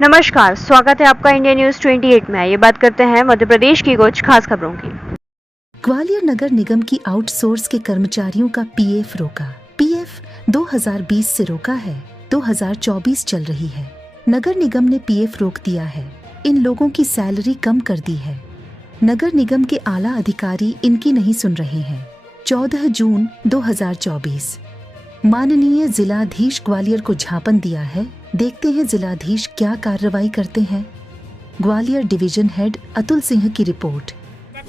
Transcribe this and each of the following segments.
नमस्कार, स्वागत है आपका इंडिया न्यूज 28 में। ये बात करते हैं मध्य प्रदेश की कुछ खास खबरों की। ग्वालियर नगर निगम की आउटसोर्स के कर्मचारियों का पीएफ रोका। पीएफ 2020 से रोका है, 2024 चल रही है। नगर निगम ने पीएफ रोक दिया है। इन लोगों की सैलरी कम कर दी है। नगर निगम के आला अधिकारी इनकी नहीं सुन रहे हैं। 14 जून 2024 माननीय जिलाधीश ग्वालियर को ज्ञापन दिया है। देखते हैं जिलाधीश क्या कार्रवाई करते हैं। ग्वालियर डिवीजन हेड अतुल सिंह की रिपोर्ट।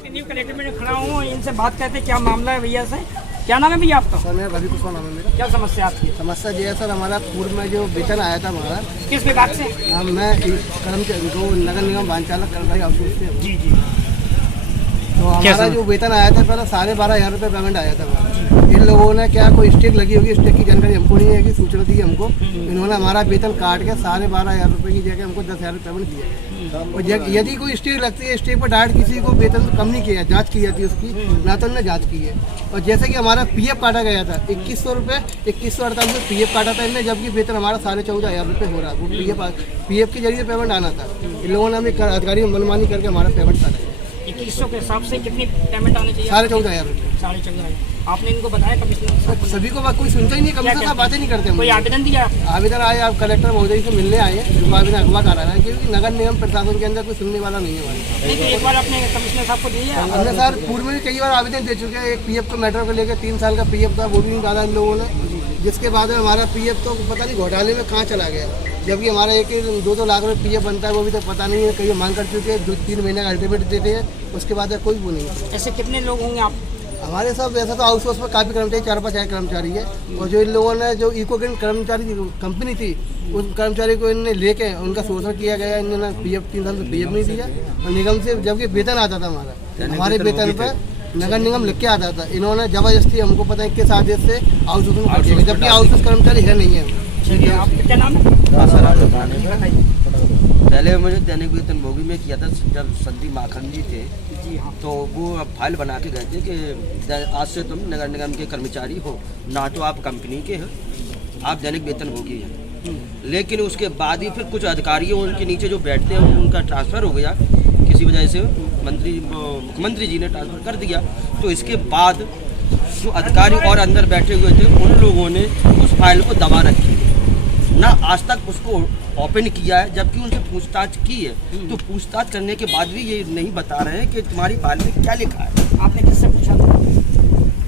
न्यू कलेक्टर में खड़ा हूँ, इनसे बात करते क्या मामला है भैया से। क्या नाम है भैया आपका? सर मेरा रवि कुशवाहा नाम है मेरा। क्या समस्या आपकी? समस्या ये है सर, हमारा पूर्व में जो वेतन आया था हमारा, किस विभाग से? मैं कर्मचारी जो नगर निगम वाहन चालक कर्मचारी आउटसोर्स से। जी जी। तो हमारा जो वेतन आया था पहले 12,500 रुपये पेमेंट आया था हमारा। इन लोगों ने क्या कोई स्टेक लगी होगी, स्टेक की जानकारी हमको नहीं है कि सूचना दी हमको। इन्होंने हमारा वेतन काट के 12,500 रुपये की जगह हमको 10,000 पेमेंट दिया। और यदि कोई स्टेक लगती है, स्टेक पर डायरेक्ट किसी को वेतन कम नहीं किया, जांच की जाती है उसकी, ना तो उन्होंने जांच की है। और जैसे कि हमारा पीएफ काटा गया था 2100 रुपये, 2148 में पीएफ काटा था इनने, जबकि वेतन हमारा 14,500 रुपये हो रहा है। वो पीएफ के जरिए पेमेंट आना था। इन लोगों ने हमें अधिकारी मनमानी करके हमारा पेमेंट काटा। 2100 के हिसाब से कितनी पेमेंट आनी चाहिए? 14,500 रुपये। 14,500। आपने इनको बताया कमिश्नर? सभी को कोई सुनता ही नहीं, कमिश्नर साहब बातें नहीं करते। कोई आवेदन दिया? आवेदन आए, आप कलेक्टर महोदय से मिलने आए हैं, जो आवेदन अगवा करा रहा है, क्योंकि नगर निगम प्रशासन के अंदर कोई सुनने वाला नहीं है हमारे। नहीं तो एक बार अपने कमिश्नर साहब को दिए? हमने सर पूर्व में भी कई बार आवेदन दे चुके हैं। एक पीएफ को मैटर को लेकर 3 साल का पीएफ था, वो भी नहीं डाला इन लोगों ने। जिसके बाद में हमारा पीएफ तो पता नहीं घोटाले में कहाँ चला गया, जबकि हमारा 1-2 लाख रुपये पीएफ बनता है, वो भी तो पता नहीं है। कई मांग कर चुके हैं, 2-3 महीने का अल्टीमेट देते हैं, उसके बाद कोई वो नहीं है। ऐसे कितने लोग होंगे आप? हमारे साथ वैसा तो आउटसोर्स में काफ़ी कर्मचारी, 4-5 कर्मचारी है। और जो इन लोगों ने जो इकोगेन कर्मचारी कंपनी थी, उस कर्मचारी को इन्होंने लेके उनका शोषण किया गया। इन्होंने पीएफ 3 साल से पीएफ नहीं दिया। और निगम से जबकि वेतन आता था हमारा, हमारे वेतन पर नगर निगम लिख के आता था, इन्होंने जबरदस्ती हमको पता है किस आदेश से आउटसोर्सिंग कर दिया, जबकि आउटसोर्स कर्मचारी है नहीं है। ठीक है, आपका क्या नाम है? पहले मुझे दैनिक वेतन भोगी में किया था, जब संदीप माखन जी थे। जी हाँ। तो वो फाइल बना के गए थे कि आज से तुम नगर निगम के कर्मचारी हो, ना तो आप कंपनी के हो, आप दैनिक वेतन भोगी हैं। लेकिन उसके बाद ही फिर कुछ अधिकारी उनके नीचे जो बैठते हैं उनका ट्रांसफ़र हो गया किसी वजह से, मुख्यमंत्री जी ने ट्रांसफ़र कर दिया। तो इसके बाद जो अधिकारी और अंदर बैठे हुए थे उन लोगों ने उस फाइल को दबा रखी, ना आज तक उसको ओपन किया है। जबकि उनसे पूछताछ की है, तो पूछताछ करने के बाद भी ये नहीं बता रहे हैं कि तुम्हारी फाइल में क्या लिखा है। आपने किससे पूछा था? हाँ।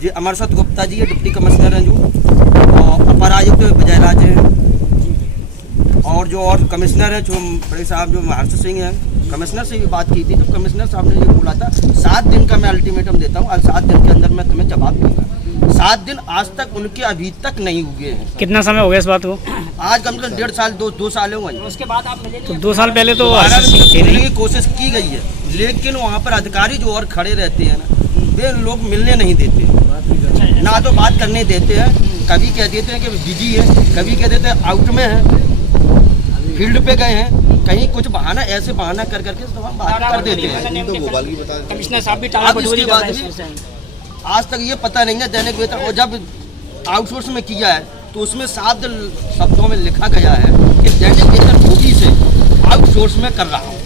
जी अमरसत गुप्ता जी है, डिप्टी कमिश्नर हैं जो, और अपर आयुक्त विजय राज हैं, और जो और कमिश्नर है जो बड़े साहब जो हर्ष सिंह हैं। कमिश्नर से भी बात की थी, तो कमिश्नर साहब ने ये बोला था 7 दिन का मैं अल्टीमेटम देता हूँ, और 7 दिन के अंदर मैं तुम्हें जवाब दूंगा। 7 दिन आज तक उनके अभी तक नहीं हुए हैं। कितना समय हो गया इस बात को? आज कम से कम 1.5 साल 2 साल हो गए। उसके बाद आप मिले? तो 2 साल पहले तो मिलने की कोशिश की गई है, लेकिन वहाँ पर अधिकारी जो और खड़े रहते हैं ना, वे लोग मिलने नहीं देते, ना तो बात करने देते हैं। कभी कह देते हैं कि बिजी है, कभी कह देते हैं आउट में है, फील्ड पे गए हैं, कहीं कुछ बहाना ऐसे बहाना कर करके बात कर देते हैं। कमिश्नर साहब भी अब इसके बाद भी आज तक ये पता नहीं है दैनिक वेतन, और जब आउटसोर्स में किया है तो उसमें 7 शब्दों में लिखा गया है कि दैनिक वेतन भोगी से आउटसोर्स में कर रहा हूँ।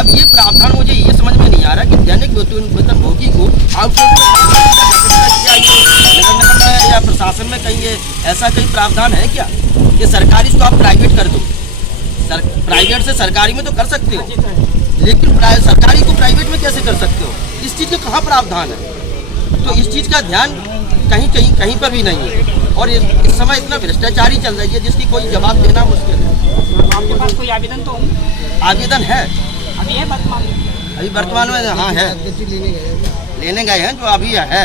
अब ये प्रावधान मुझे ये समझ में नहीं आ रहा कि दैनिक वेतन भोगी को आउटसोर्स में या प्रशासन में कहीं ये ऐसा कहीं प्रावधान है क्या कि सरकारी तो आप प्राइवेट कर दो, प्राइवेट से सरकारी में तो कर सकते हो, लेकिन सरकारी को प्राइवेट में कैसे कर सकते हो? इस चीज़ का कहाँ प्रावधान है? तो इस चीज़ का ध्यान कहीं पर भी नहीं है। और इस समय इतना भ्रष्टाचारी चल रही है जिसकी कोई जवाब देना मुश्किल है। आपके पास कोई आवेदन तो? आवेदन है, अभी है वर्तमान में? अभी वर्तमान में हाँ है, लेने गए हैं जो अभी है।